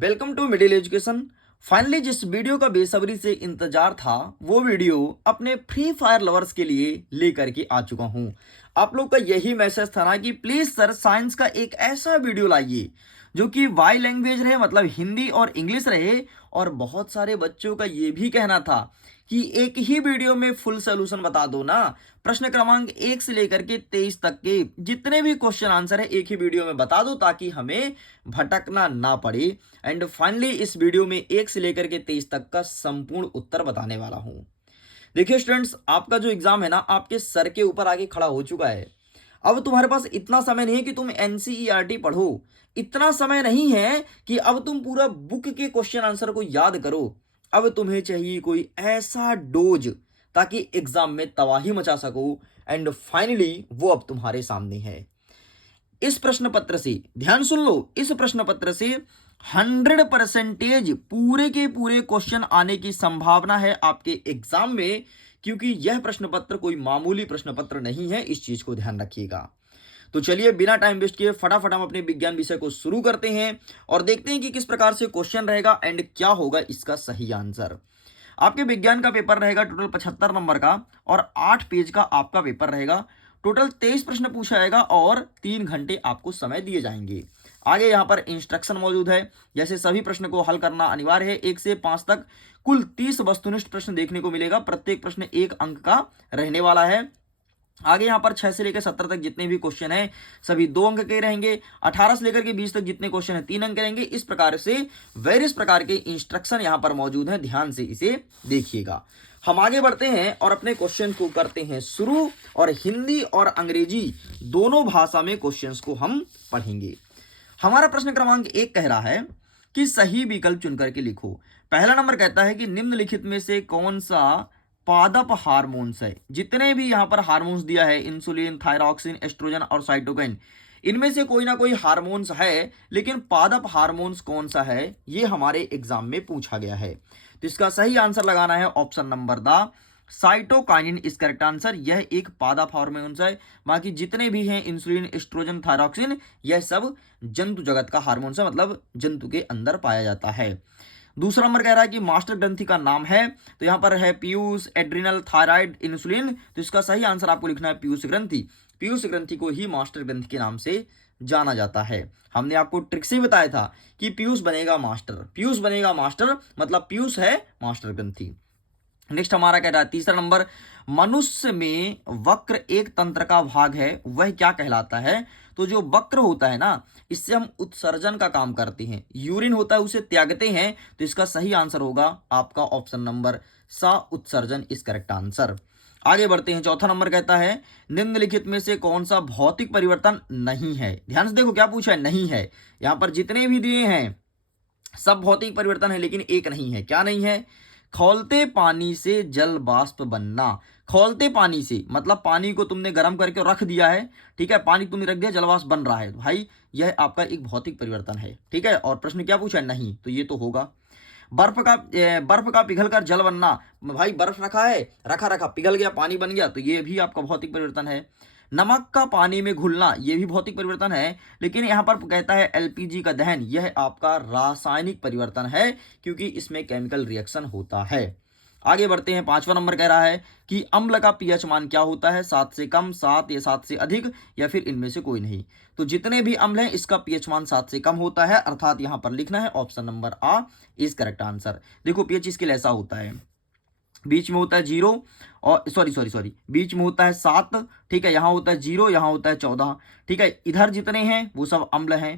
Welcome to middle education. Finally जिस video का बेसब्री से इंतजार था वो वीडियो अपने फ्री फायर लवर्स के लिए लेकर के आ चुका हूं। आप लोग का यही मैसेज था ना कि प्लीज सर साइंस का एक ऐसा वीडियो लाइए जो कि वाई लैंग्वेज रहे, मतलब हिंदी और इंग्लिश रहे। और बहुत सारे बच्चों का ये भी कहना था कि एक ही वीडियो में फुल सोल्यूशन बता दो ना। प्रश्न क्रमांक 1 से लेकर के 23 तक के जितने भी क्वेश्चन आंसर है एक ही वीडियो में बता दो ताकि हमें भटकना ना पड़े। एंड फाइनली इस वीडियो में 1 से लेकर के 23 तक का संपूर्ण उत्तर बताने वाला हूं। देखिए स्टूडेंट्स, आपका जो एग्जाम है ना आपके सर के ऊपर आके खड़ा हो चुका है। अब तुम्हारे पास इतना समय नहीं है कि तुम एनसीईआरटी पढ़ो, इतना समय नहीं है कि अब तुम पूरा बुक के क्वेश्चन आंसर को याद करो। अब तुम्हें चाहिए कोई ऐसा डोज ताकि एग्जाम में तबाही मचा सको। एंड फाइनली वो अब तुम्हारे सामने है। इस प्रश्न पत्र से ध्यान सुन लो, इस प्रश्न पत्र से 100% पूरे के पूरे क्वेश्चन आने की संभावना है आपके एग्जाम में, क्योंकि यह प्रश्न पत्र कोई मामूली प्रश्न पत्र नहीं है। इस चीज को ध्यान रखिएगा। तो चलिए बिना टाइम वेस्ट किए फटाफट हम अपने विज्ञान विषय को शुरू करते हैं और देखते हैं कि किस प्रकार से क्वेश्चन रहेगा एंड क्या होगा इसका सही आंसर। आपके विज्ञान का पेपर रहेगा टोटल 75 नंबर का और 8 पेज का आपका पेपर रहेगा। टोटल 23 प्रश्न पूछा जाएगा और 3 घंटे आपको समय दिए जाएंगे। आगे यहाँ पर इंस्ट्रक्शन मौजूद है, जैसे सभी प्रश्न को हल करना अनिवार्य है। 1 से 5 तक कुल 30 वस्तुनिष्ठ प्रश्न देखने को मिलेगा। प्रत्येक प्रश्न 1 अंक का रहने वाला है। आगे यहाँ पर 6 से लेकर 17 तक जितने भी क्वेश्चन हैं सभी 2 अंक के रहेंगे। 18 से लेकर के 20 तक जितने क्वेश्चन हैं 3 अंक के रहेंगे। इस प्रकार से वेरियस प्रकार के इंस्ट्रक्शन यहाँ पर मौजूद हैं, ध्यान से इसे देखिएगा। हम आगे बढ़ते हैं और अपने क्वेश्चन को करते हैं शुरू, और हिंदी और अंग्रेजी दोनों भाषा में क्वेश्चंस को हम पढ़ेंगे। हमारा प्रश्न क्रमांक 1 कह रहा है कि सही विकल्प चुन करके लिखो। पहला नंबर कहता है कि निम्नलिखित में से कौन सा पादप हार्मोन्स है। जितने भी यहाँ पर हार्मोन्स दिया है, इंसुलिन, थायरॉक्सिन, एस्ट्रोजन और साइटोकाइन, इनमें से कोई ना कोई हार्मोन्स है, लेकिन पादप हार्मोन्स कौन सा है ये हमारे एग्जाम में पूछा गया है। तो इसका सही आंसर लगाना है option number the cytokinin is correct answer. यह एक पादप हार्मोन्स है। बाकी जितने भी हैं इंसुलिन, एस्ट्रोजन, थायरॉक्सिन, यह सब जंतु जगत का हार्मोन्स है, मतलब जंतु के अंदर पाया जाता है। दूसरा नंबर कह रहा है कि मास्टर ग्रंथि का नाम है, तो यहां पर है पीयूष, एड्रिनल, थायराइड, इंसुलिन। तो इसका सही आंसर आपको लिखना है पीयूष ग्रंथि। पीयूष ग्रंथि को ही मास्टर ग्रंथि के नाम से जाना जाता है। हमने आपको ट्रिक से बताया था कि पीयूष बनेगा मास्टर, पीयूष बनेगा मास्टर, मतलब पीयूष है मास्टर ग्रंथि। नेक्स्ट हमारा कह रहा है तीसरा नंबर, मनुष्य में वक्र एक तंत्र का भाग है, वह क्या कहलाता है। तो जो वक्र होता है ना, इससे हम उत्सर्जन का काम करते हैं, यूरिन होता है उसे त्यागते हैं। तो इसका सही आंसर होगा आपका ऑप्शन नंबर सा, उत्सर्जन इज करेक्ट आंसर। आगे बढ़ते हैं। चौथा नंबर कहता है निम्नलिखित में से कौन सा भौतिक परिवर्तन नहीं है। ध्यान से देखो क्या पूछा है, नहीं है। यहां पर जितने भी दिए हैं सब भौतिक परिवर्तन है, लेकिन एक नहीं है। क्या नहीं है? खौलते पानी से जल वाष्प बनना। खौलते पानी से मतलब पानी को तुमने गर्म करके रख दिया है, ठीक है, पानी तुमने रख दिया, जल वाष्प बन रहा है, भाई यह आपका एक भौतिक परिवर्तन है, ठीक है। और प्रश्न क्या पूछा है? नहीं, तो ये तो होगा। बर्फ का पिघल कर जल बनना, भाई बर्फ रखा है, रखा रखा पिघल गया, पानी बन गया, तो ये भी आपका भौतिक परिवर्तन है। नमक का पानी में घुलना, यह भी भौतिक परिवर्तन है, लेकिन यहां पर कहता है एलपीजी का दहन, यह आपका रासायनिक परिवर्तन है, क्योंकि इसमें केमिकल रिएक्शन होता है। आगे बढ़ते हैं। पांचवा नंबर कह रहा है कि अम्ल का पीएच मान क्या होता है। 7 से कम, 7 या 7 से अधिक, या फिर इनमें से कोई नहीं। तो जितने भी अम्ल हैं इसका पीएच मान 7 से कम होता है, अर्थात यहां पर लिखना है option number A is correct answer. देखो पीएच इसके लिए ऐसा होता है, बीच में होता है 0 और सॉरी बीच में होता है 7, ठीक है, यहाँ होता है 0, यहाँ होता है 14, ठीक है। इधर जितने हैं वो सब अम्ल हैं,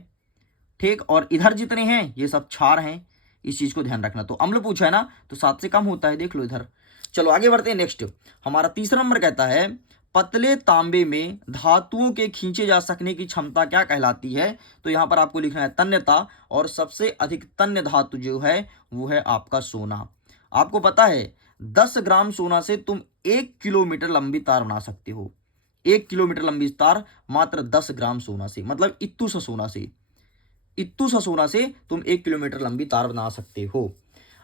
ठीक, और इधर जितने हैं ये सब क्षार हैं। इस चीज को ध्यान रखना। तो अम्ल पूछा है ना, तो 7 से कम होता है, देख लो इधर। चलो आगे बढ़ते हैं। नेक्स्ट हमारा तीसरा नंबर कहता है पतले तांबे में धातुओं के खींचे जा सकने की क्षमता क्या कहलाती है। तो यहां पर आपको लिखना है तन्यता, और सबसे अधिक तन्य धातु जो है वो है आपका सोना। आपको पता है 10 ग्राम सोना से तुम 1 किलोमीटर लंबी तार बना सकते हो। 1 किलोमीटर लंबी तार मात्र 10 ग्राम सोना से, मतलब इत्तू सा सोना से तुम 1 किलोमीटर लंबी तार बना सकते हो।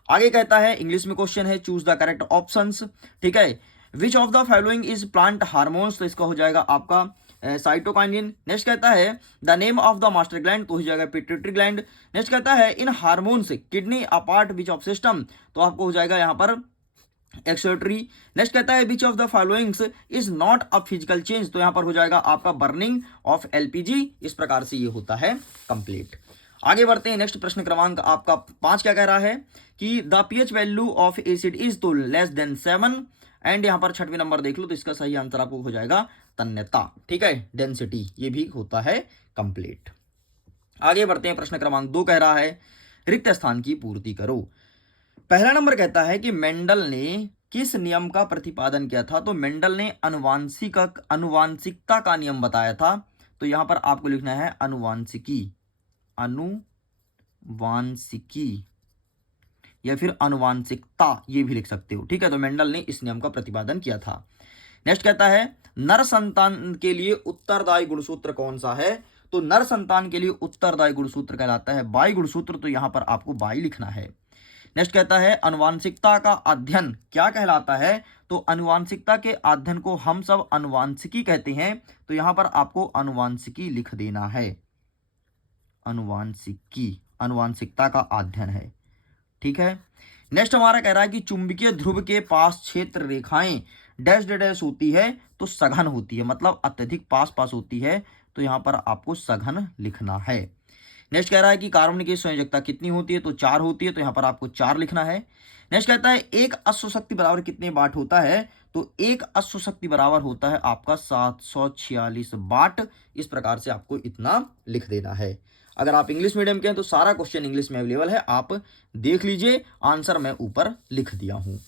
आगे कहता है इंग्लिश में क्वेश्चन है, चूज द करेक्ट ऑप्शंस, ठीक है। Which of the following is plant hormones. तो इसका हो जाएगा आपका साइटोकाइनिन। नेक्स्ट कहता है the name of the master gland, तो हो जाएगा पिट्यूटरी ग्लैंड। नेक्स्ट कहता है in hormones kidney apart which of system, तो आपको हो जाएगा यहाँ पर एक्सोटरी। नेक्स्ट कहता है which of the followings is not a physical change, तो यहाँ पर हो जाएगा आपका बर्निंग ऑफ एलपीजी। इस प्रकार से ये होता है कंप्लीट। आगे बढ़ते हैं। नेक्स्ट प्रश्न क्रमांक आपका 5 क्या कह रहा है कि the pH value of acid is तो लेस देन 7, एंड यहाँ पर 6वें नंबर देख लो, तो इसका सही आंसर आपको हो जाएगा तन्यता। ठीक है, डेंसिटी, ये भी होता है कंप्लीट। आगे बढ़ते हैं। प्रश्न क्रमांक 2 कह रहा है रिक्त स्थान की पूर्ति करो। पहला नंबर कहता है कि मेंडल ने किस नियम का प्रतिपादन किया था, तो मेंडल ने अनुवांशिकता का नियम बताया था। तो यहां पर आपको लिखना है अनुवांशिकी, अनुवांशिकी या फिर अनुवांशिकता, ये भी लिख सकते हो। ठीक है, तो मेंडल ने इस नियम का प्रतिपादन किया था। नेक्स्ट कहता है नर संतान के लिए उत्तरदायी गुणसूत्र कौन सा है, तो नर संतान के लिए उत्तरदायी गुणसूत्र कहलाता है बाई गुणसूत्र, तो यहां पर आपको बाई लिखना है। नेक्स्ट कहता है अनुवांशिकता का अध्ययन क्या कहलाता है, तो अनुवांशिकता के अध्ययन को हम सब अनुवांशिकी कहते हैं, तो यहां पर आपको अनुवांशिकी लिख देना है। अनुवांशिकी अनुवांशिकता का अध्ययन है। ठीक है। नेक्स्ट हमारा कह रहा है कि चुंबकीय ध्रुव के पास क्षेत्र रेखाएं डैश डैश होती है, तो सघन होती है, मतलब अत्यधिक पास पास होती है, तो यहां पर आपको सघन लिखना है। नेक्स्ट कह रहा है कि कार्बन की संयोजकता कितनी होती है, तो 4 होती है, तो यहां पर आपको 4 लिखना है। नेक्स्ट कहता है एक अश्व शक्ति बराबर कितने वाट होता है, तो एक अश्व शक्ति बराबर होता है आपका 746 वाट। इस प्रकार से आपको इतना लिख देना है। अगर आप इंग्लिश मीडियम के हैं तो सारा क्वेश्चन इंग्लिश में अवेलेबल है, आप देख लीजिए, आंसर मैं ऊपर लिख दिया हूं।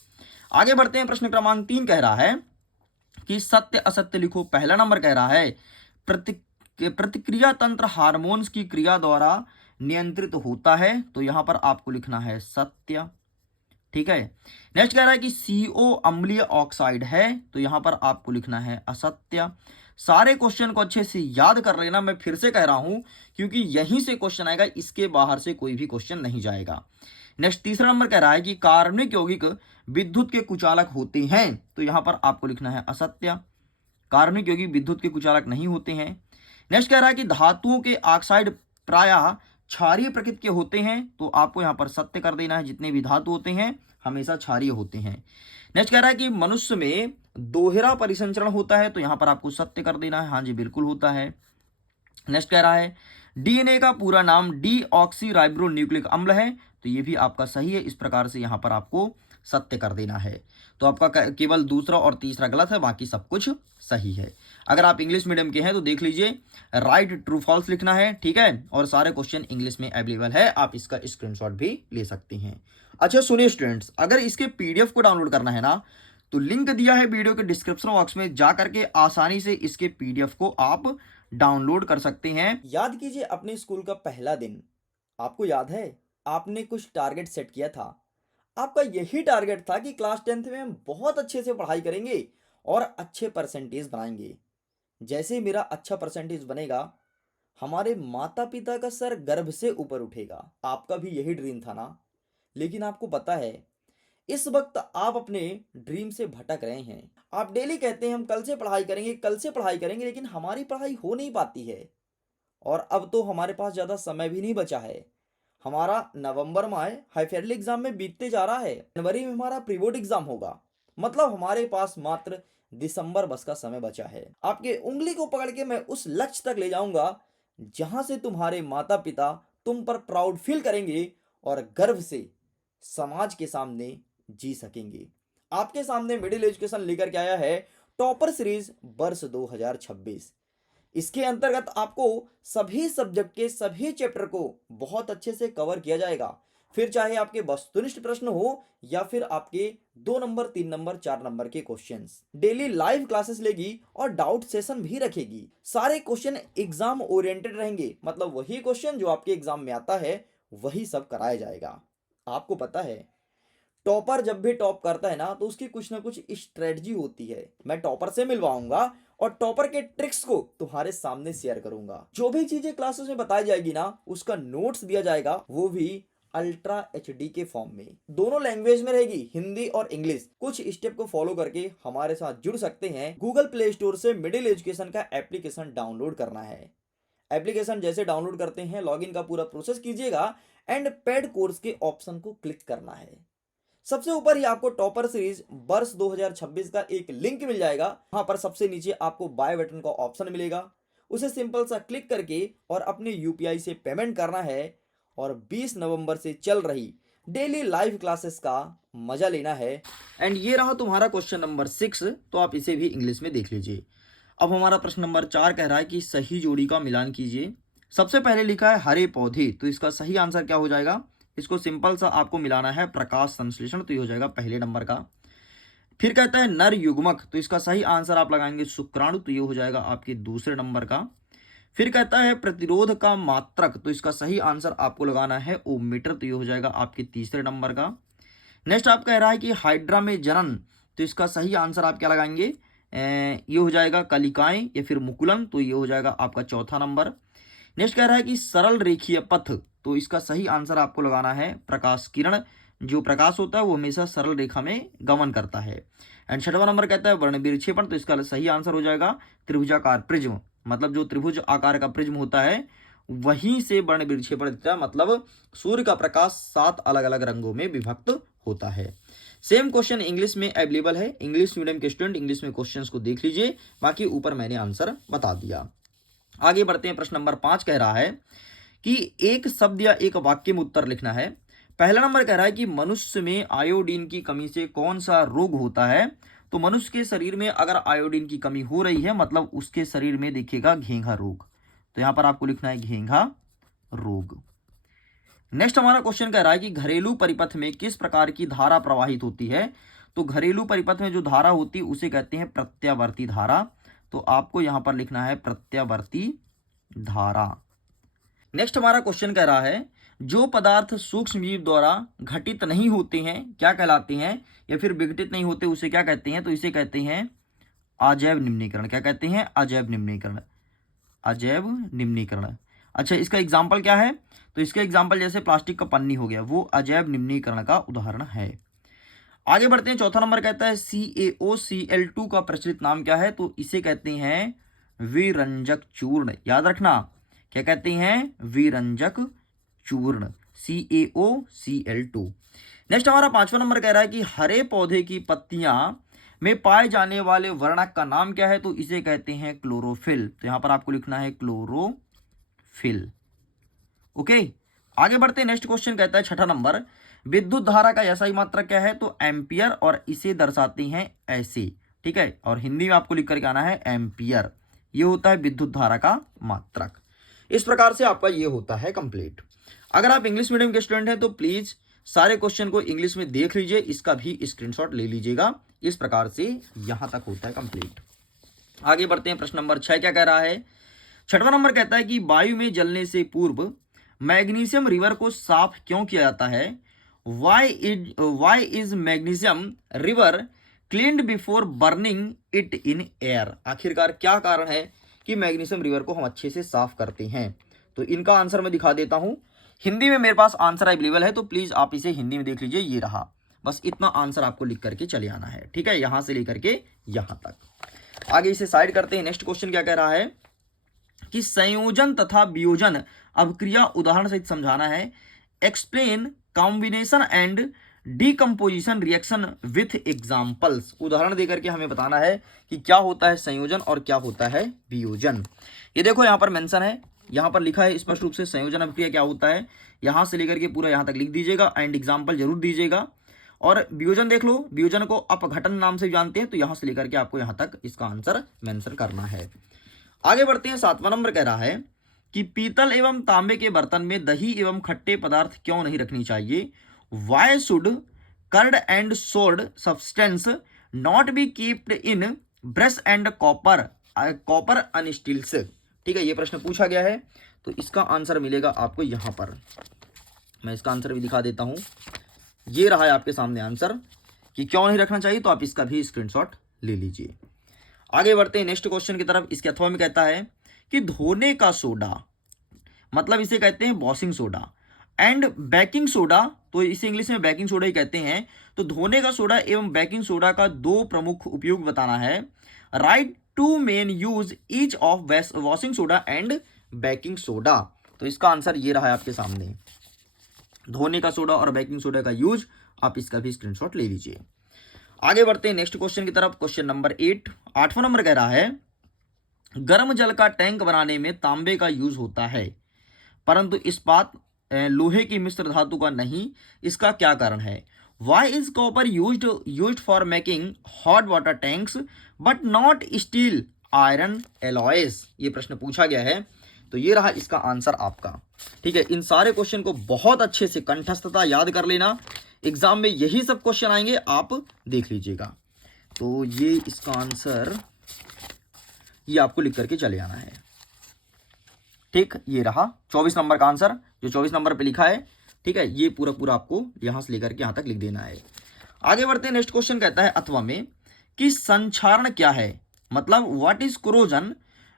आगे बढ़ते हैं। प्रश्न क्रमांक 3 कह रहा है कि सत्य असत्य लिखो। पहला नंबर कह रहा है प्रतिक्रिया तंत्र हार्मोन्स की क्रिया द्वारा नियंत्रित होता है, तो यहां पर आपको लिखना है सत्य। ठीक है। नेक्स्ट कह रहा है कि CO अम्लीय ऑक्साइड है, तो यहां पर आपको लिखना है असत्य। सारे क्वेश्चन को अच्छे से याद कर लेना, मैं फिर से कह रहा हूं, क्योंकि यहीं से क्वेश्चन आएगा, इसके बाहर से कोई भी क्वेश्चन नहीं जाएगा। नेक्स्ट तीसरा नंबर कह रहा है कि कार्बनिक यौगिक विद्युत के कुचालक होते हैं, तो यहां पर आपको लिखना है असत्य। कार्बनिक यौगिक विद्युत के कुचालक नहीं होते हैं। नेक्स्ट कह रहा है कि धातुओं के ऑक्साइड प्रायः क्षारीय प्रकृति के होते हैं, तो आपको यहां पर सत्य कर देना है। जितने भी धातु होते हैं हमेशा क्षारीय होते हैं। नेक्स्ट कह रहा है कि मनुष्य में दोहरा परिसंचरण होता है, तो यहां पर आपको सत्य कर देना है। हाँ जी, बिल्कुल होता है। नेक्स्ट कह रहा है DNA का पूरा नाम डीऑक्सी राइबो न्यूक्लिक अम्ल है, तो ये भी आपका सही है। इस प्रकार से यहां पर आपको सत्य कर देना है। तो आपका केवल दूसरा और तीसरा गलत है, बाकी सब कुछ सही है। अगर आप इंग्लिश मीडियम के हैं तो देख लीजिए, राइट ट्रू फॉल्स लिखना है। ठीक है, और सारे क्वेश्चन इंग्लिश में अवेलेबल है, आप इसका स्क्रीनशॉट भी ले सकते हैं। अच्छा सुनिए स्टूडेंट्स, अगर इसके PDF को डाउनलोड करना है ना, तो लिंक दिया है वीडियो के डिस्क्रिप्शन बॉक्स में, जा करके आसानी से इसके PDF को आप डाउनलोड कर सकते हैं। याद कीजिए अपने स्कूल का पहला दिन, आपको याद है आपने कुछ टारगेट सेट किया था। आपका यही टारगेट था कि क्लास 10th में हम बहुत अच्छे से पढ़ाई करेंगे और अच्छे परसेंटेज बनाएंगे। जैसे ही मेरा अच्छा परसेंटेज बनेगा, हमारे माता पिता का सर गर्व से ऊपर उठेगा। आपका भी यही ड्रीम था ना? लेकिन आपको पता है इस वक्त आप अपने ड्रीम से भटक रहे हैं। आप डेली कहते हैं हम कल से पढ़ाई करेंगे, कल से पढ़ाई करेंगे, लेकिन हमारी पढ़ाई हो नहीं पाती है। और अब तो हमारे पास ज़्यादा समय भी नहीं बचा है। हमारा नवंबर में हाफ ईयरली एग्जाम में बीतते जा रहा है, जनवरी में हमारा प्री बोर्ड एग्जाम होगा, मतलब हमारे पास मात्र दिसंबर बस का समय बचा है। आपके उंगली को पकड़ के मैं उस लक्ष्य तक ले जाऊंगा जहां से तुम्हारे माता पिता तुम पर प्राउड फील करेंगे और गर्व से समाज के सामने जी सकेंगे। आपके सामने मिडिल एजुकेशन लेकर के आया है टॉपर सीरीज वर्ष 2026। इसके अंतर्गत आपको सभी सब्जेक्ट के सभी चैप्टर को बहुत अच्छे से कवर किया जाएगा। फिर चाहे आपके वस्तुनिष्ठ प्रश्न हो या फिर आपके 2 नंबर 3 नंबर 4 नंबर के क्वेश्चंस। डेली लाइव क्लासेस लेगी और डाउट सेशन भी रखेगी। सारे क्वेश्चन एग्जाम ओरिएंटेड रहेंगे, मतलब वही क्वेश्चन जो आपके एग्जाम में आता है वही सब कराया जाएगा। आपको पता है टॉपर जब भी टॉप करता है ना, तो उसकी कुछ ना कुछ स्ट्रेटजी होती है। मैं टॉपर से मिलवाऊंगा और टॉपर के ट्रिक्स को तुम्हारे सामने शेयर करूंगा। जो भी चीजें क्लासेस में बताई जाएगी ना, उसका नोट्स दिया जाएगा, वो भी अल्ट्रा एचडी के फॉर्म में। दोनों लैंग्वेज में रहेगी, हिंदी और इंग्लिश। कुछ स्टेप को फॉलो करके हमारे साथ जुड़ सकते हैं। गूगल प्ले स्टोर से मिडिल एजुकेशन का एप्लीकेशन डाउनलोड करना है। एप्लीकेशन जैसे डाउनलोड करते हैं, लॉगिन का पूरा प्रोसेस कीजिएगा एंड पेड कोर्स के ऑप्शन को क्लिक करना है। सबसे ऊपर ही आपको टॉपर सीरीज वर्ष 2026 का एक लिंक मिल जाएगा। वहां पर सबसे नीचे आपको बाय बटन का ऑप्शन मिलेगा, उसे सिंपल सा क्लिक करके और अपने यूपीआई से पेमेंट करना है और 20 नवंबर से चल रही डेली लाइव क्लासेस का मजा लेना है। एंड ये रहा तुम्हारा क्वेश्चन नंबर 6, तो आप इसे भी इंग्लिश में देख लीजिए। अब हमारा प्रश्न नंबर 4 कह रहा है कि सही जोड़ी का मिलान कीजिए। सबसे पहले लिखा है हरे पौधे, तो इसका सही आंसर क्या हो जाएगा? इसको सिंपल सा आपको मिलाना है प्रकाश संश्लेषण, तो ये हो जाएगा पहले नंबर का। फिर कहता है नर युग्मक, तो इसका सही आंसर आप लगाएंगे शुक्राणु, तो ये हो जाएगा आपके दूसरे नंबर का। फिर कहता है प्रतिरोध का मात्रक, तो इसका सही आंसर आपको लगाना है ओम मीटर, तो ये हो जाएगा आपके तीसरे नंबर का। नेक्स्ट आप कह रहा है कि हाइड्रा में जनन, तो इसका सही आंसर आप क्या लगाएंगे? ये हो जाएगा कलिकाएं या फिर मुकुलन, तो ये हो जाएगा आपका चौथा नंबर। नेक्स्ट कह रहा है कि सरल रेखीय पथ, तो इसका सही आंसर आपको लगाना है प्रकाश किरण। जो प्रकाश होता है वो हमेशा सरल रेखा में गमन करता है। एंड छठवां नंबर कहता है वर्ण विक्षेपण, तो इसका सही आंसर हो जाएगा त्रिभुजाकार प्रिज्म। मतलब जो त्रिभुज आकार का प्रिज्म होता है वहीं से वर्ण विक्षेपण दिखता है, मतलब सूर्य का प्रकाश 7 अलग अलग रंगों में विभक्त होता है। सेम क्वेश्चन इंग्लिश में अवेलेबल है। इंग्लिश मीडियम के स्टूडेंट इंग्लिश में क्वेश्चंस को देख लीजिए, बाकी ऊपर मैंने आंसर बता दिया। आगे बढ़ते हैं। प्रश्न नंबर 5 कह रहा है कि एक शब्द या एक वाक्य में उत्तर लिखना है। पहला नंबर कह रहा है कि मनुष्य में आयोडीन की कमी से कौन सा रोग होता है? तो मनुष्य के शरीर में अगर आयोडीन की कमी हो रही है, मतलब उसके शरीर में दिखेगा घेंघा रोग, तो यहां पर आपको लिखना है घेंघा रोग। नेक्स्ट हमारा क्वेश्चन कह रहा है कि घरेलू परिपथ में किस प्रकार की धारा प्रवाहित होती है? तो घरेलू परिपथ में जो धारा होती है उसे कहते हैं प्रत्यावर्ती धारा, तो आपको यहां पर लिखना है प्रत्यावर्ती धारा। नेक्स्ट हमारा क्वेश्चन कह रहा है जो पदार्थ सूक्ष्म जीव द्वारा घटित नहीं होते हैं क्या कहलाते हैं, या फिर विघटित नहीं होते उसे क्या कहते हैं? तो इसे कहते हैं अजैव निम्नीकरण। क्या कहते हैं? अजैव निम्नीकरण। अजैव निम्नीकरण। अच्छा, इसका एग्जाम्पल क्या है? तो इसका एग्जाम्पल जैसे प्लास्टिक का पन्नी हो गया, वो अजैव निम्नीकरण का उदाहरण है। आगे बढ़ते हैं। चौथा नंबर कहता है CaOCl2 का प्रचलित नाम क्या है? तो इसे कहते हैं विरंजक चूर्ण। याद रखना, क्या कहते हैं? विरंजक चूर्ण, CaOCl2। नेक्स्ट हमारा 5वां नंबर कह रहा है कि हरे पौधे की पत्तियां में पाए जाने वाले वर्णक का नाम क्या है? तो इसे कहते हैं क्लोरोफिल, तो यहां पर आपको लिखना है क्लोरोफिल। ओके, आगे बढ़ते हैं। नेक्स्ट क्वेश्चन कहता है 6ठा नंबर विद्युत धारा का SI मात्रक क्या है? तो एम्पियर, और इसे दर्शाते हैं ऐसे, ठीक है, और हिंदी में आपको लिख करके आना है एम्पियर। ये होता है विद्युत धारा का मात्रक। इस प्रकार से आपका ये होता है कंप्लीट। अगर आप इंग्लिश मीडियम के स्टूडेंट हैं तो प्लीज सारे क्वेश्चन को इंग्लिश में देख लीजिए, इसका भी स्क्रीनशॉट ले लीजिएगा। इस प्रकार से यहां तक होता है कंप्लीट। आगे बढ़ते हैं। प्रश्न नंबर 6 क्या कह रहा है? 6वां नंबर कहता है कि वायु में जलने से पूर्व मैग्नीशियम रिवर को साफ क्यों किया जाता है? वाई इज मैग्नीशियम रिवर cleaned before burning it in air? आखिरकार क्या कारण है कि मैग्नीशियम रिवर को हम अच्छे से साफ करते हैं? तो इनका आंसर मैं दिखा देता हूं। हिंदी में मेरे पास आंसर अवेलेबल है, तो प्लीज आप इसे हिंदी में देख लीजिए। ये रहा, बस इतना आंसर आपको लिख करके चले आना है, ठीक है, यहां से लेकर के यहां तक। आगे इसे साइड करते हैं। नेक्स्ट क्वेश्चन क्या कह रहा है कि संयोजन तथा वियोजन अभिक्रिया उदाहरण सहित समझाना है। Explain combination and decomposition reaction with examples. उदाहरण देकर के हमें बताना है कि क्या होता है संयोजन और क्या होता है वियोजन। ये देखो यहाँ पर मेंशन है, यहाँ पर लिखा है स्पष्ट रूप से संयोजन अभिक्रिया क्या होता है। यहाँ से लेकर के पूरा यहाँ तक लिख दीजिएगा एंड एग्जाम्पल जरूर दीजिएगा। और वियोजन देख लो, वियोजन को अपघटन नाम से जानते हैं, तो यहाँ से लेकर के आपको यहाँ तक इसका आंसर मेंशन करना है। आगे बढ़ते हैं। 7वां नंबर कह रहा है कि पीतल एवं तांबे के बर्तन में दही एवं खट्टे पदार्थ क्यों नहीं रखनी चाहिए? Why should curd and sour substance not be keeped in brass and copper utensils? ठीक है, ये प्रश्न पूछा गया है, तो इसका आंसर मिलेगा आपको यहां पर। मैं इसका आंसर भी दिखा देता हूं। ये रहा है आपके सामने आंसर कि क्यों नहीं रखना चाहिए, तो आप इसका भी स्क्रीनशॉट ले लीजिए। आगे बढ़ते हैं नेक्स्ट क्वेश्चन की तरफ। इसके अथवा में कहता है कि धोने का सोडा, मतलब इसे कहते हैं washing soda, and baking soda, तो इसे इंग्लिश में बेकिंग सोडा ही कहते हैं। तो धोने का सोडा एवं बेकिंग सोडा का दो प्रमुख उपयोग बताना है। Write two main use each of washing soda and baking soda. तो इसका आंसर ये रहा है आपके सामने, धोने का सोडा और बेकिंग सोडा का यूज। आप इसका भी स्क्रीनशॉट ले लीजिए। आगे बढ़ते हैं नेक्स्ट क्वेश्चन की तरफ। क्वेश्चन नंबर 8, 8वां नंबर कह रहा है गर्म जल का टैंक बनाने में तांबे का यूज होता है, परंतु इस्पात लोहे की मिश्र धातु का नहीं, इसका क्या कारण है? Why is copper used for making hot water tanks but not steel iron alloys? ये प्रश्न पूछा गया है। तो ये रहा इसका आंसर आपका। ठीक है, इन सारे क्वेश्चन को बहुत अच्छे से कंठस्थता याद कर लेना, एग्जाम में यही सब क्वेश्चन आएंगे, आप देख लीजिएगा। तो ये इसका आंसर ये आपको लिख करके चले आना है। ठीक, ये रहा 24 नंबर का आंसर, जो 24 नंबर पे लिखा है। ठीक है, ये पूरा पूरा आपको यहां से लेकर के यहां तक लिख देना है। आगे बढ़ते हैं, नेक्स्ट क्वेश्चन कहता है अथवा में कि संक्षारण क्या है, मतलब व्हाट इज कोरोजन।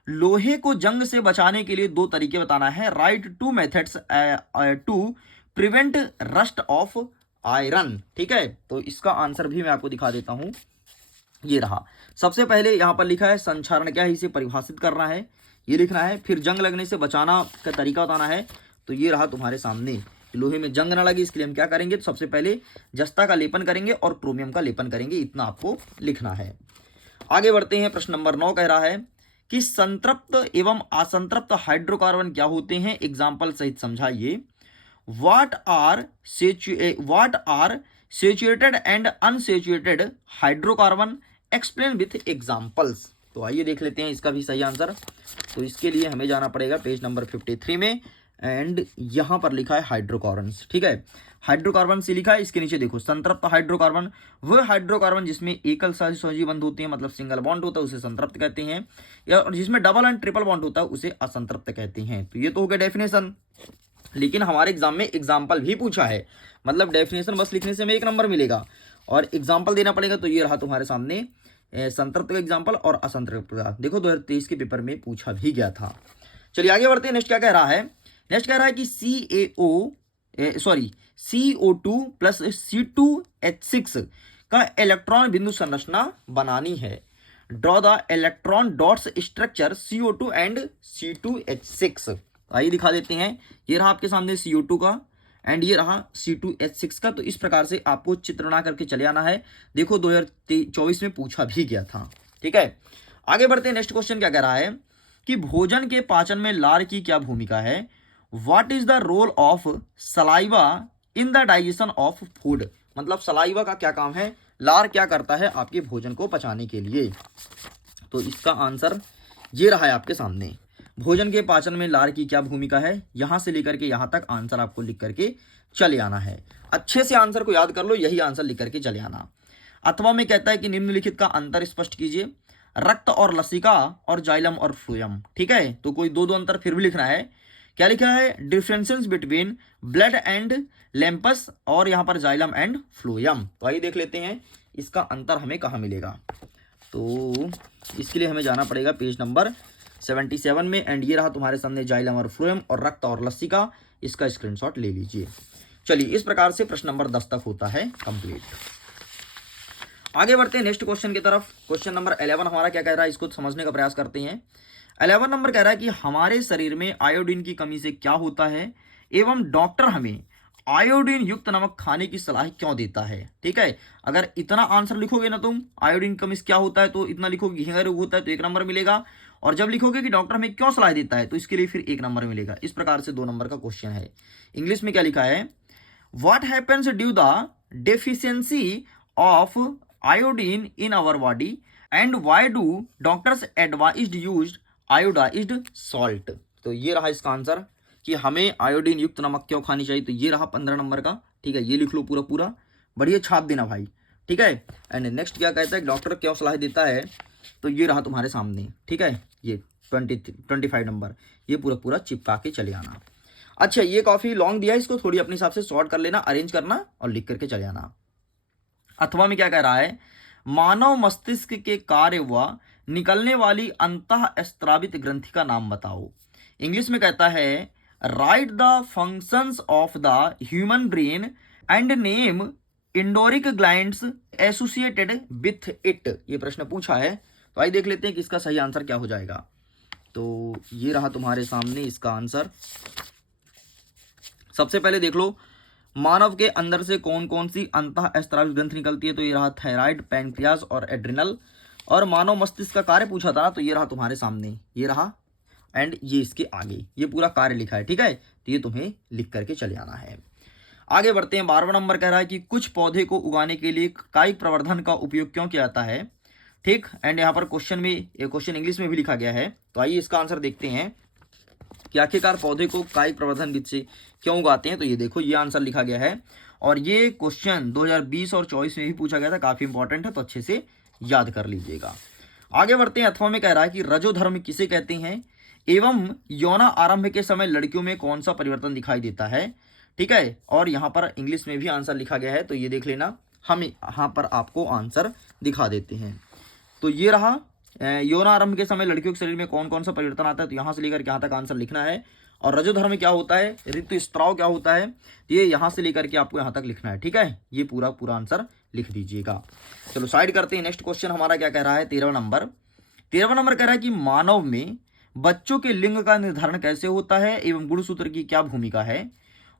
लोहे को जंग से बचाने के लिए दो तरीके बताना है। Write two methods to prevent rust of iron. ठीक है, तो इसका आंसर भी मैं आपको दिखा देता हूं। ये रहा, सबसे पहले यहां पर लिखा है संक्षारण क्या है, इसे परिभाषित करना है, ये लिखना है। फिर जंग लगने से बचाना का तरीका बताना है। तो ये रहा तुम्हारे सामने, लोहे में जंग ना लगे इसके लिए हम क्या करेंगे, तो सबसे पहले जस्ता का लेपन करेंगे और क्रोमियम का लेपन करेंगे, इतना आपको लिखना है। आगे बढ़ते हैं, प्रश्न नंबर 9 कह रहा है कि संतृप्त एवं असंतृप्त हाइड्रोकार्बन क्या होते हैं, एग्जाम्पल सहित समझाइए। What are saturated and unsaturated hydrocarbon, explain with examples. तो आइए देख लेते हैं इसका भी सही आंसर। तो इसके लिए हमें जाना पड़ेगा पेज नंबर 53 में, एंड यहां पर लिखा है हाइड्रोकार्बन्स। ठीक है, हाइड्रोकार्बन से लिखा है, इसके नीचे देखो संतृप्त हाइड्रोकार्बन, वह हाइड्रोकार्बन जिसमें एकल सहजी बंध होते हैं, मतलब सिंगल बॉन्ड होता है, उसे संतृप्त कहते हैं, या और जिसमें डबल एंड ट्रिपल बॉन्ड होता है उसे असंतृप्त कहते हैं। तो ये तो हो गया डेफिनेशन, लेकिन हमारे एग्जाम में एग्जाम्पल भी पूछा है, मतलब डेफिनेशन बस लिखने से हमें 1 नंबर मिलेगा और एग्जाम्पल देना पड़ेगा। तो ये रहा तुम्हारे सामने संतृप्त का एग्जाम्पल और असंतृप्त का, देखो 2023 के पेपर में पूछा भी गया था। चलिए आगे बढ़ते हैं, नेक्स्ट क्या कह रहा है, नेक्स्ट कह रहा है कि CO2 प्लस C2H6 का इलेक्ट्रॉन बिंदु संरचना बनानी है। Draw the electron dots structure CO2 and C2H6। आइए दिखा देते हैं, ये रहा आपके सामने CO2 का एंड ये रहा C2H6 का। तो इस प्रकार से आपको चित्र बना करके चले आना है, देखो 2024 में पूछा भी गया था। ठीक है, आगे बढ़ते हैं, नेक्स्ट क्वेश्चन क्या कह रहा है कि भोजन के पाचन में लार की क्या भूमिका है। What is the role of saliva in the digestion of food, मतलब सलाइवा का क्या काम है, लार क्या करता है आपके भोजन को पचाने के लिए। तो इसका आंसर ये रहा है आपके सामने, भोजन के पाचन में लार की क्या भूमिका है, यहां से लेकर के यहां तक आंसर आपको लिख करके चले आना है। अच्छे से आंसर को याद कर लो, यही आंसर लिख करके चले आना। अथवा में कहता है कि निम्नलिखित का अंतर स्पष्ट कीजिए, रक्त और लसिका और जाइलम और फ्लोएम। ठीक है, तो कोई दो अंतर फिर भी लिखना है। क्या लिखा है, differences between blood and lamps और यहां पर जाइलम एंड फ्लोएम। तो आइए देख लेते हैं इसका अंतर हमें कहां मिलेगा। तो इसके लिए हमें जाना पड़ेगा पेज नंबर 77 में, एंड ये रहा तुम्हारे सामने जाइलम और फ्लोएम और रक्त और लसिका, इसका स्क्रीनशॉट ले लीजिए। चलिए, इस प्रकार से प्रश्न नंबर 10 तक होता है कंप्लीट। आगे बढ़ते हैं नेक्स्ट क्वेश्चन की तरफ। क्वेश्चन नंबर 11 हमारा क्या कह रहा है, इसको समझने का प्रयास करते हैं। 11 नंबर कह रहा है कि हमारे शरीर में आयोडीन की कमी से क्या होता है एवं डॉक्टर हमें आयोडीन युक्त नमक खाने की सलाह क्यों देता है। ठीक है, अगर इतना आंसर लिखोगे ना तुम, आयोडीन कमी से क्या होता है, तो इतना लिखोगे, घेंगा रोग होता है तो 1 नंबर मिलेगा, और जब लिखोगे कि डॉक्टर हमें क्यों सलाह देता है तो इसके लिए फिर 1 नंबर मिलेगा। इस प्रकार से 2 नंबर का क्वेश्चन है। इंग्लिश में क्या लिखा है, what happens due the deficiency of iodine in our body and why do doctors advised used iodized salt. तो ये रहा इसका आंसर कि हमें आयोडीन युक्त नमक क्यों खानी चाहिए। तो ये रहा 15 नंबर का। ठीक है, ये लिख लो पूरा पूरा, बढ़िया छाप देना भाई। ठीक है, एंड नेक्स्ट क्या कहता है, डॉक्टर क्यों सलाह देता है, तो ये रहा तुम्हारे सामने। ठीक है, ये 25 नंबर, ये पूरा पूरा चिपका के चले आना। अच्छा, ये काफी लॉन्ग दिया है, इसको थोड़ी अपने हिसाब से शॉर्ट कर लेना, अरेंज करना और लिख करके चले आना। अथवा में क्या कह रहा है, मानव मस्तिष्क के कार्य व निकलने वाली अंतः स्त्रावित ग्रंथि का नाम बताओ। इंग्लिश में कहता है write the functions of the human brain and name endocrine glands associated with it. ये प्रश्न पूछा है, तो आइए देख लेते हैं कि इसका सही आंसर क्या हो जाएगा। तो ये रहा तुम्हारे सामने इसका आंसर। सबसे पहले देख लो, मानव के अंदर से कौन कौन सी अंतःस्रावी ग्रंथि निकलती है, तो ये रहा थायराइड, पैनक्रियाज और एड्रिनल। और मानव मस्तिष्क का कार्य पूछा था ना, तो ये रहा तुम्हारे सामने, ये रहा एंड ये इसके आगे, ये पूरा कार्य लिखा है, ठीक है। तो ये तुम्हें लिख करके चले आना है। आगे बढ़ते हैं। 12वां नंबर कह रहा है कि कुछ पौधे को उगाने के लिए कायिक प्रवर्धन का उपयोग क्यों किया जाता है, ठीक। एंड यहाँ पर क्वेश्चन में, एक क्वेश्चन इंग्लिश में भी लिखा गया है, तो आइए इसका आंसर देखते हैं कि आखिरकार पौधे को कायिक प्रवर्धन विधि से क्यों उगाते हैं। तो ये देखो, ये आंसर लिखा गया है और ये क्वेश्चन 2020 और 24 में भी पूछा गया था, काफी इंपॉर्टेंट है, तो अच्छे से याद कर लीजिएगा। आगे बढ़ते हैं। अथवा में कह रहा है कि रजोधर्म किसे कहते हैं एवं यौना आरंभ के समय लड़कियों में कौन सा परिवर्तन दिखाई देता है, ठीक है। और यहाँ पर इंग्लिश में भी आंसर लिखा गया है, तो ये देख लेना, हम यहाँ पर आपको आंसर दिखा देते हैं। तो ये रहा, यौनारंभ के समय लड़कियों के शरीर में कौन कौन सा परिवर्तन आता है, तो यहाँ से लेकर यहाँ तक आंसर लिखना है। और रजोधर्म क्या होता है, ऋतुस्राव क्या होता है, ये यहाँ से लेकर के आपको यहाँ तक लिखना है, ठीक है। ये पूरा पूरा आंसर लिख दीजिएगा। चलो साइड करते हैं। नेक्स्ट क्वेश्चन हमारा क्या कह रहा है, 13वां नंबर। 13वां नंबर कह रहा है कि मानव में बच्चों के लिंग का निर्धारण कैसे होता है एवं गुणसूत्र की क्या भूमिका है।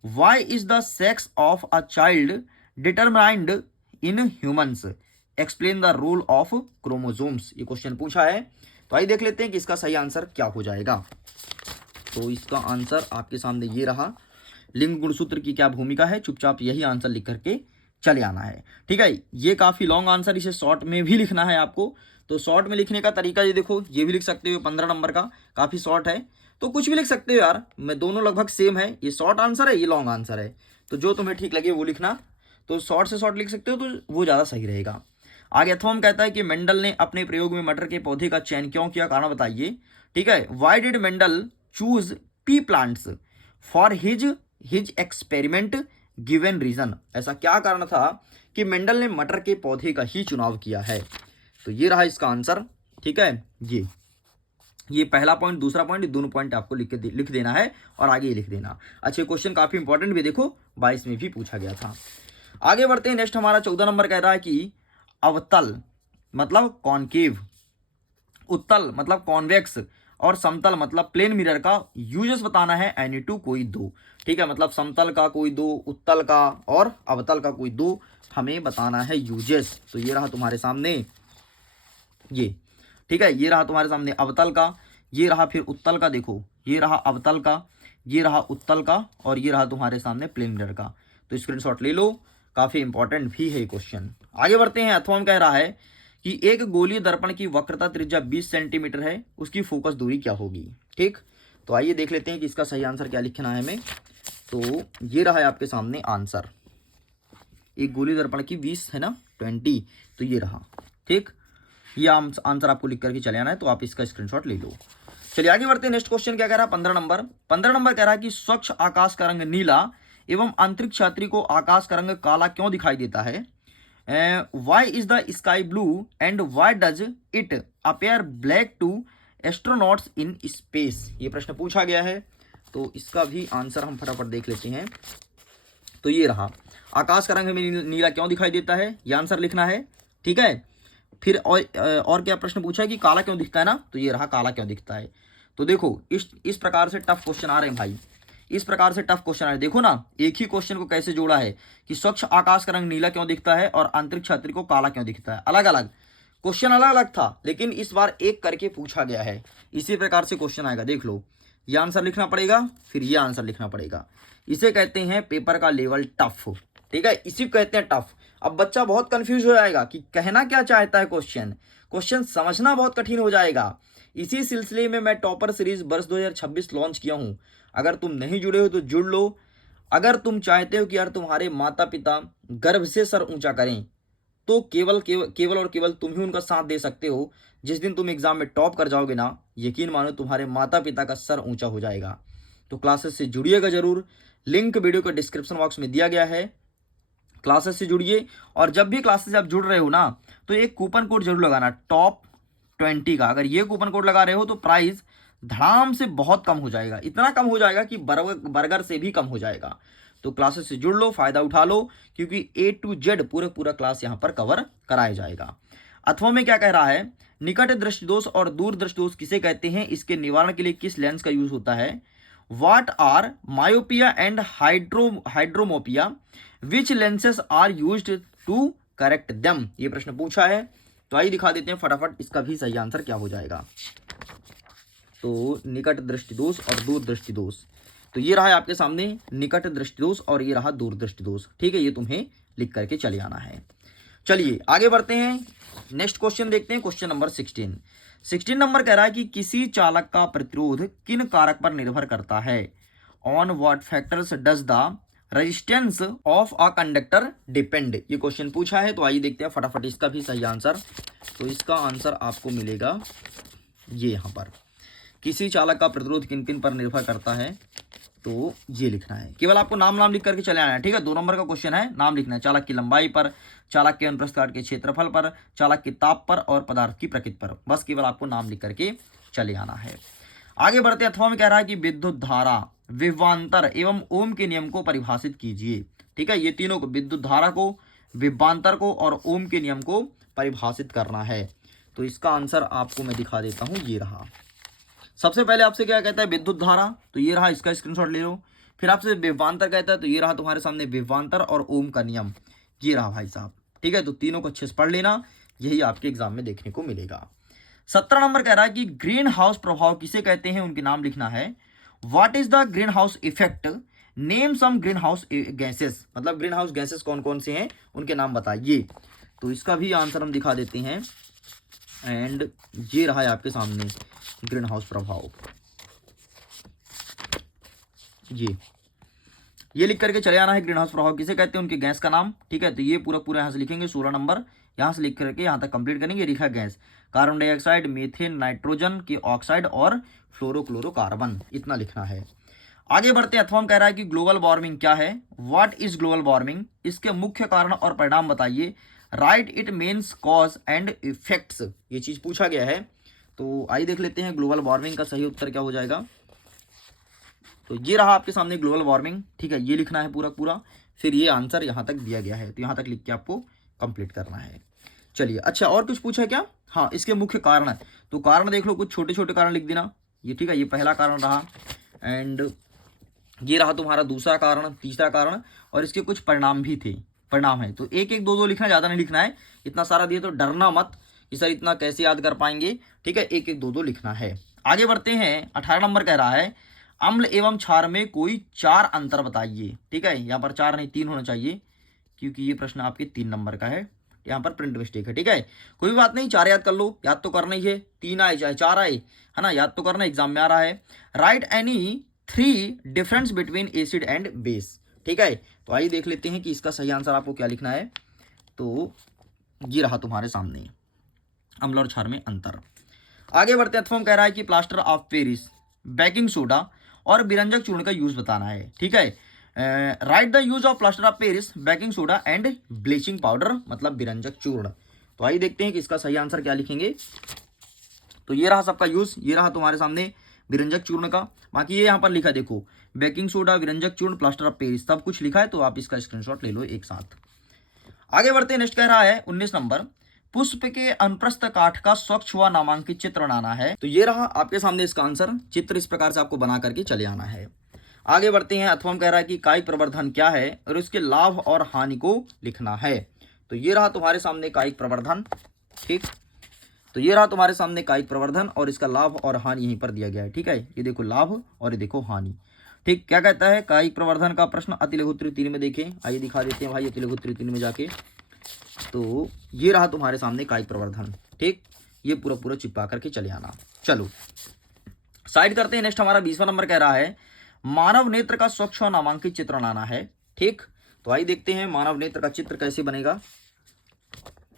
Why is the sex of a child determined in humans, explain the role of chromosomes. ये क्वेश्चन पूछा है, तो आइए देख लेते हैं कि इसका सही आंसर क्या हो जाएगा। तो इसका आंसर आपके सामने ये रहा, लिंग गुणसूत्र की क्या भूमिका है, चुपचाप यही आंसर लिख करके चले आना है, ठीक है। ये काफी लॉन्ग आंसर, इसे शॉर्ट में भी लिखना है आपको। तो शॉर्ट में लिखने का तरीका ये देखो, ये भी लिख सकते हो, 15 नंबर का काफी शॉर्ट है, तो कुछ भी लिख सकते हो यार, मैं दोनों लगभग सेम है, ये शॉर्ट आंसर है, ये लॉन्ग आंसर है, तो जो तुम्हें ठीक लगे वो लिखना। तो शॉर्ट से शॉर्ट लिख सकते हो, तो वो ज़्यादा सही रहेगा। आगे अथवा कहता है कि मेंडल ने अपने प्रयोग में मटर के पौधे का चयन क्यों किया, कारण बताइए, ठीक है। Why did Mendel choose pea plants for his experiment, given reason. ऐसा क्या कारण था कि मेंडल ने मटर के पौधे का ही चुनाव किया है। तो ये रहा इसका आंसर, ठीक है। ये पहला पॉइंट, दूसरा पॉइंट, दोनों पॉइंट आपको लिख देना है और आगे ये लिख देना। अच्छे क्वेश्चन काफी इंपॉर्टेंट भी, देखो 22 में भी पूछा गया था। आगे बढ़ते हैं। नेक्स्ट हमारा 14 नंबर कह रहा है कि अवतल मतलब कॉनकेव, उत्तल मतलब कॉन्वेक्स और समतल मतलब प्लेन मिरर का यूजेस बताना है, एनी टू कोई दो, ठीक है। मतलब समतल का कोई दो, उत्तल का और अवतल का कोई दो हमें बताना है यूजेस। तो ये रहा तुम्हारे सामने ये, ठीक है। ये रहा तुम्हारे सामने अवतल का, ये रहा फिर उत्तल का, देखो ये रहा अवतल का, ये रहा उत्तल का और ये रहा तुम्हारे सामने प्लेन मिरर का। तो स्क्रीनशॉट ले लो, काफी इंपॉर्टेंट भी है क्वेश्चन। आगे बढ़ते हैं। अथवा कह रहा है कि एक गोलीय दर्पण की वक्रता त्रिज्या 20 सेंटीमीटर है, उसकी फोकस दूरी क्या होगी, ठीक। तो आइए देख लेते हैं कि इसका सही आंसर क्या लिखना है हमें। तो ये रहा है आपके सामने आंसर, एक गोलीय दर्पण की 20 है ना, 20, तो ये रहा, ठीक। ये आंसर आपको लिख करके चले आना है, तो आप इसका स्क्रीनशॉट ले लो। चलिए आगे बढ़ते हैं। नेक्स्ट क्वेश्चन क्या कह रहा है, 15 नंबर। 15 नंबर कह रहा है कि स्वच्छ आकाश का रंग नीला एवं अंतरिक्ष यात्री को आकाश का रंग काला क्यों दिखाई देता है। Why is the sky blue and why does it appear black to astronauts in space. ये प्रश्न पूछा गया है, तो इसका भी आंसर हम फटाफट देख लेते हैं। तो ये रहा, आकाश का रंग हमें नीला क्यों दिखाई देता है, ये आंसर लिखना है, ठीक है। फिर और क्या प्रश्न पूछा है कि काला क्यों दिखता है ना, तो ये रहा काला क्यों दिखता है। तो देखो इस प्रकार से टफ क्वेश्चन आ रहे हैं भाई, इस प्रकार से टफ क्वेश्चन आ रहे हैं। देखो ना, एक ही क्वेश्चन को कैसे जोड़ा है कि स्वच्छ आकाश का रंग नीला क्यों दिखता है और अंतरिक्ष यात्री को काला क्यों दिखता है। अलग अलग क्वेश्चन, अलग अलग था, लेकिन इस बार एक करके पूछा गया है। इसी प्रकार से क्वेश्चन आएगा, देख लो, ये आंसर लिखना पड़ेगा, फिर ये आंसर लिखना पड़ेगा। इसे कहते हैं पेपर का लेवल टफ, ठीक है, इसी को कहते हैं टफ। अब बच्चा बहुत कंफ्यूज हो जाएगा कि कहना क्या चाहता है, क्वेश्चन समझना बहुत कठिन हो जाएगा। इसी सिलसिले में मैं टॉपर सीरीज वर्ष 2026 लॉन्च किया हूं। अगर तुम नहीं जुड़े हो तो जुड़ लो। अगर तुम चाहते हो कि यार तुम्हारे माता पिता गर्व से सर ऊंचा करें, तो केवल और केवल तुम ही उनका साथ दे सकते हो। जिस दिन तुम एग्जाम में टॉप कर जाओगे ना, यकीन मानो तुम्हारे माता पिता का सर ऊंचा हो जाएगा। तो क्लासेस से जुड़िएगा जरूर, लिंक वीडियो के डिस्क्रिप्शन बॉक्स में दिया गया है, क्लासेस से जुड़िए। और जब भी क्लासेस से आप जुड़ रहे हो ना, तो एक कूपन कोड जरूर लगाना, टॉप 20 का। अगर ये कूपन कोड लगा रहे हो तो प्राइस धड़ाम से बहुत कम हो जाएगा, इतना कम हो जाएगा कि बर्गर से भी कम हो जाएगा। तो क्लासेस से जुड़ लो, फायदा उठा लो, क्योंकि ए टू जेड पूरा क्लास यहाँ पर कवर कराया जाएगा। अथवा में क्या कह रहा है, निकट दृष्टि दोष और दूर दृष्टि दोष किसे कहते हैं, इसके निवारण के लिए किस लेंस का यूज होता है। What are myopia and hypermetropia, which lenses are used to correct them, ये प्रश्न पूछा है। तो आइए दिखा देते हैं फटाफट इसका भी सही आंसर क्या हो जाएगा। तो निकट दृष्टि दोष और दूर दृष्टि दोष, तो ये रहा है आपके सामने निकट दृष्टि दोष और ये रहा दूर दृष्टि दोष। ठीक है, ये तुम्हें लिख करके चले आना है। चलिए आगे बढ़ते हैं, नेक्स्ट क्वेश्चन देखते हैं, क्वेश्चन नंबर 16 नंबर कह रहा है कि किसी चालक का प्रतिरोध किन कारक पर निर्भर करता है। On what factors does the resistance of a conductor depend, ये क्वेश्चन पूछा है। तो आइए देखते हैं फटाफट इसका भी सही आंसर। तो इसका आंसर आपको मिलेगा ये यहाँ पर, किसी चालक का प्रतिरोध किन किन पर निर्भर करता है, तो ये लिखना है। केवल आपको नाम लिख करके चले आना है। ठीक है, 2 नंबर का क्वेश्चन है, नाम लिखना है। चालक की लंबाई पर, चालक के अनुप्रस्थ काट के क्षेत्रफल पर, चालक के ताप पर और पदार्थ की प्रकृति पर, बस केवल आपको नाम लिख करके चले आना है। आगे बढ़ते अथवा में कह रहा है कि विद्युत धारा, विभवांतर एवं ओम के नियम को परिभाषित कीजिए। ठीक है, ये तीनों को, विद्युत धारा को, विभवांतर को और ओम के नियम को परिभाषित करना है। तो इसका आंसर आपको मैं दिखा देता हूं, ये रहा। सबसे पहले आपसे क्या कहता है, विद्युत धारा, तो ये रहा, इसका स्क्रीनशॉट ले लो। फिर आपसे विभवांतर कहता है, तो ये रहा तुम्हारे सामने विभवांतर और ओम का नियम, ये रहा भाई साहब। ठीक है, तो तीनों को अच्छे से पढ़ लेना, यही आपके एग्जाम में देखने को मिलेगा। 17 नंबर कह रहा है कि ग्रीन हाउस प्रभाव किसे कहते हैं, उनके नाम लिखना है। What is the green house effect, name some green house gases, मतलब ग्रीन हाउस गैसेस कौन कौन से हैं, उनके नाम बताइए। तो इसका भी आंसर हम दिखा देते हैं, एंड ये रहा है आपके सामने ग्रीन हाउस प्रभाव, ये लिख करके चले आना है। ग्रीन हाउस प्रभाव किसे कहते हैं, उनके गैस का नाम। ठीक है, तो ये पूरा यहाँ से लिखेंगे, 16 नंबर यहाँ से लिख करके यहाँ तक कंप्लीट करेंगे। लिखा gas, carbon dioxide, methane, nitrogen के ऑक्साइड और फ्लोरोक्लोरोकार्बन, इतना लिखना है। आगे बढ़ते अथवा कह रहा है कि ग्लोबल वार्मिंग क्या है। व्हाट इज ग्लोबल वार्मिंग, इसके मुख्य कारण और परिणाम बताइए। Right it means cause and effects, ये चीज पूछा गया है। तो आइए देख लेते हैं ग्लोबल वार्मिंग का सही उत्तर क्या हो जाएगा। तो ये रहा आपके सामने ग्लोबल वार्मिंग। ठीक है, ये लिखना है पूरा, फिर ये आंसर यहाँ तक दिया गया है, तो यहाँ तक लिख के आपको कंप्लीट करना है। चलिए, अच्छा और कुछ पूछा क्या, हाँ इसके मुख्य कारण है, तो कारण देख लो, कुछ छोटे छोटे कारण लिख देना ये। ठीक है, ये पहला कारण रहा, एंड ये रहा तुम्हारा दूसरा कारण, तीसरा कारण, और इसके कुछ परिणाम भी थे, परिणाम है। तो एक एक दो लिखना, ज़्यादा नहीं लिखना है, इतना सारा दिए तो डरना मत कि सर इतना कैसे याद कर पाएंगे। ठीक है, एक एक दो लिखना है। आगे बढ़ते हैं, 18 नंबर कह रहा है अम्ल एवं क्षार में कोई 4 अंतर बताइए। ठीक है, यहाँ पर 4 नहीं 3 होना चाहिए, क्योंकि ये प्रश्न आपके 3 नंबर का है, यहाँ पर प्रिंट मिस्टेक है। ठीक है, कोई बात नहीं, 4 याद कर लो, याद तो करना ही है, 3 आए चाहे 4 आए, है ना, याद तो करना, एग्जाम में आ रहा है। Right any 3 difference between acid and base. ठीक है, तो आइए देख लेते हैं कि इसका सही आंसर आपको क्या लिखना है। तो ये रहा तुम्हारे सामने, अम्ल और क्षार में अंतर। आगे बढ़ते हैं, कह रहा है कि plaster of Paris, baking soda और विरंजक चूर्ण का यूज बताना है। ठीक है, write the use of plaster of Paris, baking soda and bleaching powder, मतलब विरंजक चूर्ण। तो आइए देखते हैं कि इसका सही आंसर क्या लिखेंगे। तो ये रहा सबका यूज, ये रहा तुम्हारे सामने विरंजक चूर्ण का। बाकी ये यहाँ पर लिखा देखो, बेकिंग सोडा, विरंजक चूर्ण, प्लास्टर ऑफ पेरिस, सब कुछ लिखा है, तो आप इसका स्क्रीनशॉट ले लो एक साथ। आगे बढ़ते हैं, नेक्स्ट कह रहा है 19 नंबर, पुष्प के अनुप्रस्थ काठ का स्वच्छ व नामांकित चित्र बनाना है। तो ये रहा आपके सामने इसका आंसर, चित्र इस प्रकार से आपको बना करके चले आना है। आगे बढ़ते हैं, अथवा कह रहा है कि कायिक प्रवर्धन क्या है और उसके लाभ और हानि को लिखना है। तो ये रहा तुम्हारे सामने कायिक प्रवर्धन। ठीक, तो ये रहा तुम्हारे सामने कायिक प्रवर्धन और इसका लाभ और हानि यहीं पर दिया गया है। ठीक है, ये देखो लाभ और ये देखो हानि। ठीक, क्या कहता है कायिक प्रवर्धन का प्रश्न, अति लघु उत्तरीय 3 में देखें, आइए दिखा देते हैं भाई अति लघु उत्तरीय 3 में जाके। तो ये रहा तुम्हारे सामने कायिक प्रवर्धन। ठीक, ये पूरा चिपका करके चले आना। चलो साइड करते हैं, नेक्स्ट हमारा 20वां नंबर कह रहा है मानव नेत्र का स्वच्छ और नामांकित चित्र बनाना है। ठीक, तो आइए देखते हैं मानव नेत्र का चित्र कैसे बनेगा,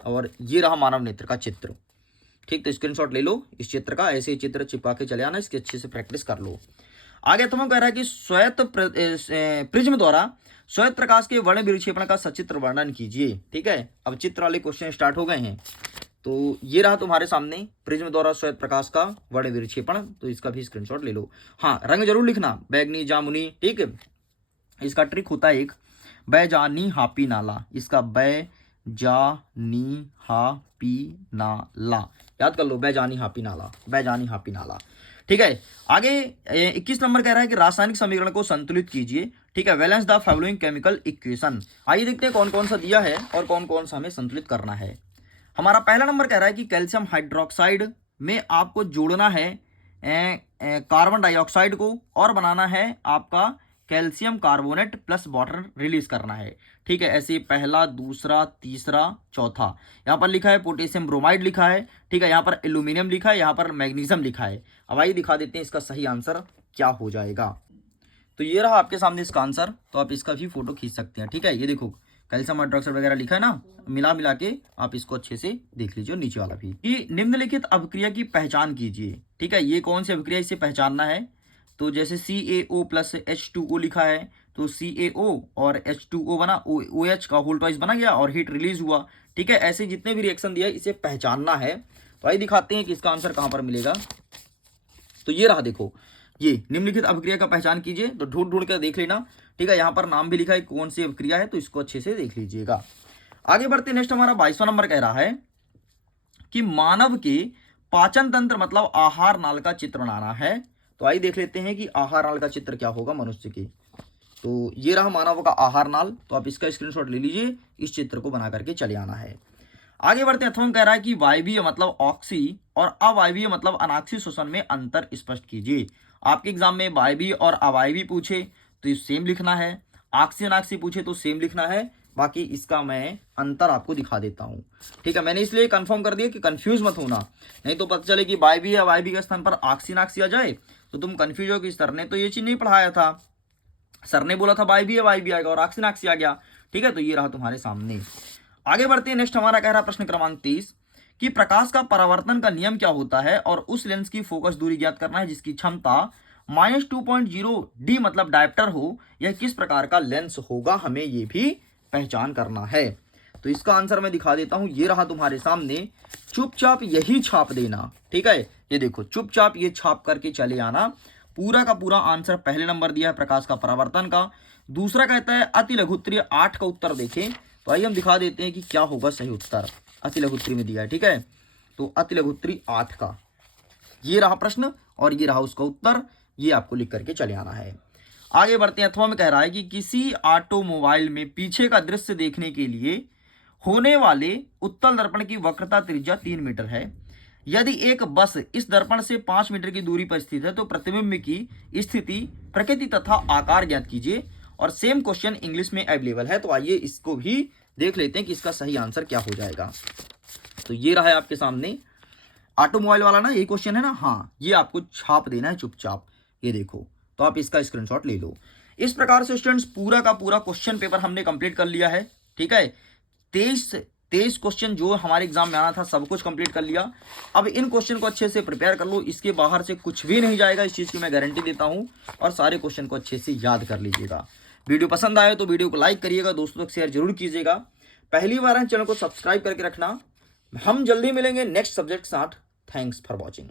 और ये रहा मानव नेत्र का चित्र। ठीक, तो स्क्रीनशॉट ले लो इस चित्र का, ऐसे चित्र चिपका के चले आना, इसकी अच्छे से प्रैक्टिस कर लो। आगे तुम्हें कह रहा है कि श्वेत प्रिज्म द्वारा श्वेत प्रकाश के वर्ण विक्षेपण का सचित्र वर्णन कीजिए। ठीक है, अब चित्र वाले क्वेश्चन स्टार्ट हो गए हैं, तो ये रहा तुम्हारे सामने प्रिज्म द्वारा श्वेत प्रकाश का वर्ण विक्षेपण, तो इसका भी स्क्रीनशॉट ले लो। हाँ, रंग जरूर लिखना, बैगनी, जामुनी, ठीक है। इसका ट्रिक होता है एक, बैजानी हापी नाला, इसका बैजानी हापी नाला, याद कर लो, बैजानी हापी नाला, बैजानी हापी नाला, ठीक है। आगे 21 नंबर कह रहा है कि रासायनिक समीकरण को संतुलित कीजिए, ठीक है। Balance the following chemical equation. आइए देखते हैं कौन कौन सा दिया है और कौन कौन सा हमें संतुलित करना है। हमारा पहला नंबर कह रहा है कि कैल्शियम हाइड्रोक्साइड में आपको जोड़ना है कार्बन डाइऑक्साइड को और बनाना है आपका calcium carbonate plus water release करना है, ठीक है। ऐसे पहला, दूसरा, तीसरा, चौथा, यहाँ पर लिखा है पोटेशियम ब्रोमाइड लिखा है, ठीक है। यहाँ पर एल्यूमिनियम लिखा है, यहाँ पर मैग्नीशियम लिखा है। अब आइए दिखा देते हैं इसका सही आंसर क्या हो जाएगा। तो ये रहा आपके सामने इसका आंसर, तो आप इसका भी फोटो खींच सकते हैं, ठीक है। ये देखो कैल्शियम हाइड्रोक्साइड वगैरह लिखा है ना, मिला के आप इसको अच्छे से देख लीजिए, नीचे वाला भी। कि निम्नलिखित अभिक्रिया की पहचान कीजिए, ठीक है। ये कौन सी अभिक्रिया, इसे पहचानना है। तो जैसे CaO प्लस H2O लिखा है, तो CaO और H2O बना, OH का होल ट्वाइस बना गया और हीट रिलीज हुआ, ठीक है। ऐसे जितने भी रिएक्शन दिया है इसे पहचानना है। तो आइए दिखाते हैं कि इसका आंसर कहाँ पर मिलेगा। तो ये रहा, देखो ये निम्नलिखित अभिक्रिया का पहचान कीजिए, तो ढूंढ कर देख लेना, ठीक है। यहाँ पर नाम भी लिखा है कौन सी अभिक्रिया है, तो इसको अच्छे से देख लीजिएगा। आगे बढ़ते नेक्स्ट हमारा 22वां नंबर कह रहा है कि मानव के पाचन तंत्र मतलब आहार नाल का चित्र बनाना है। तो आइए देख लेते हैं कि आहार नाल का चित्र क्या होगा मनुष्य के। तो ये रहा मानव का आहार नाल, तो आप इसका स्क्रीनशॉट ले लीजिए, इस चित्र को बना करके चले आना है। आगे बढ़ते अथवा कह रहा है कि वायवीय मतलब ऑक्सी और अवायवीय मतलब अनाक्सी श्वसन में अंतर स्पष्ट कीजिए। आपके एग्जाम में वायवीय और अवायवीय पूछे तो ये सेम लिखना है, ऑक्सी अनाक्सी पूछे तो सेम लिखना है। बाकी इसका मैं अंतर आपको दिखा देता हूँ, ठीक है। मैंने इसलिए कंफर्म कर दिया कि कंफ्यूज मत होना, नहीं तो पता चले कि वायवीय अवायवीय के स्थान पर ऑक्सी अनाक्सी आ जाए तो तुम कंफ्यूज हो कि सर ने तो ये चीज नहीं पढ़ाया था, सर ने बोला था वायवीय आएगा और ऑक्सी अनाक्सी आ गया, ठीक है। तो ये रहा तुम्हारे सामने। आगे बढ़ते हैं नेक्स्ट हमारा कह रहा प्रश्न क्रमांक 30 कि प्रकाश का परावर्तन का नियम क्या होता है और उस लेंस की फोकस दूरी ज्ञात करना है जिसकी क्षमता -2.0 D मतलब डायप्टर हो। यह किस प्रकार का लेंस होगा, हमें यह भी पहचान करना है। तो इसका आंसर मैं दिखा देता हूं, ये रहा तुम्हारे सामने, चुपचाप यही छाप देना, ठीक है। ये देखो चुपचाप ये छाप करके चले आना। पूरा का पूरा आंसर पहले नंबर दिया है प्रकाश का परावर्तन का, दूसरा कहता है अति लघुत्तरीय 8 का उत्तर देखें। तो आइए हम दिखा देते हैं कि क्या होगा सही उत्तर, अति लघुत्तरी में दिया है, ठीक है। तो अति लघुत्तरी 8 का ये रहा प्रश्न और ये रहा उसका उत्तर, ये आपको लिख करके चले आना है। आगे बढ़ते हैं अथवा में कह रहा है कि किसी ऑटोमोबाइल में पीछे का दृश्य देखने के लिए होने वाले उत्तल दर्पण की वक्रता त्रिज्या 3 मीटर है। यदि एक बस इस दर्पण से 5 मीटर की दूरी पर स्थित है तो प्रतिबिंब की स्थिति, प्रकृति तथा आकार ज्ञात कीजिए। और सेम क्वेश्चन इंग्लिश में अवेलेबल है, तो आइए इसको भी देख लेते हैं कि इसका सही आंसर क्या हो जाएगा। तो ये रहा है आपके सामने ऑटोमोबाइल वाला ना, यही क्वेश्चन है ना, हाँ। ये आपको छाप देना है चुपचाप, ये देखो, तो आप इसका स्क्रीनशॉट ले लो। इस प्रकार से स्टूडेंट्स पूरा का पूरा क्वेश्चन पेपर हमने कंप्लीट कर लिया है, ठीक है। 23 क्वेश्चन जो हमारे एग्जाम में आना था सब कुछ कंप्लीट कर लिया। अब इन क्वेश्चन को अच्छे से प्रिपेयर कर लो, इसके बाहर से कुछ भी नहीं जाएगा, इस चीज़ की मैं गारंटी देता हूं। और सारे क्वेश्चन को अच्छे से याद कर लीजिएगा। वीडियो पसंद आए तो वीडियो को लाइक करिएगा, दोस्तों तक शेयर जरूर कीजिएगा। पहली बार है चैनल को सब्सक्राइब करके रखना। हम जल्दी मिलेंगे नेक्स्ट सब्जेक्ट के साथ। Thanks for watching.